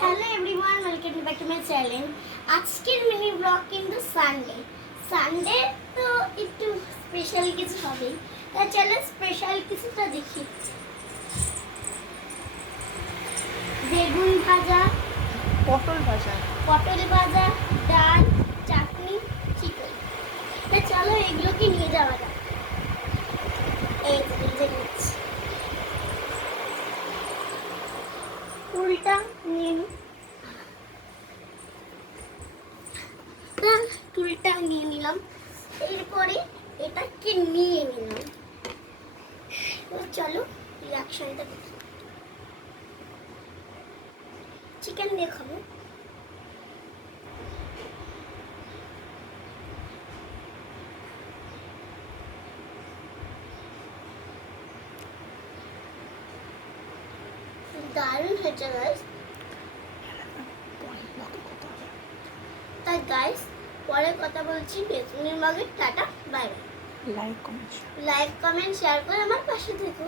Hello everyone, welcome back to my channel. আজকের mini blog কিন্তু Sunday তো একটু স্পেশাল কিছু হবেই। তা চলো স্পেশাল কিছুটা দেখি। বেগুন ভাজা, পটল ভাজা, ডাল, চাটনি, চিকেন। তা চলো এগুলোকে নিয়ে যাওয়া যাক। এই যে নিচ্ছি, উল্টা নিয়ে নিই। টুলটা নিয়ে নিলাম, এরপরে এটাকে নিয়ে নিলাম। চলো রিয়াকশনটা দেখি। চিকেন দিয়ে খাবো। দারুণ হয়েছে গাইস। তাই গাইস পরে কথা বলছি। বেগুনের মগে tata, bye bye. Like comment like comment share করে আমার পাশে থেকো।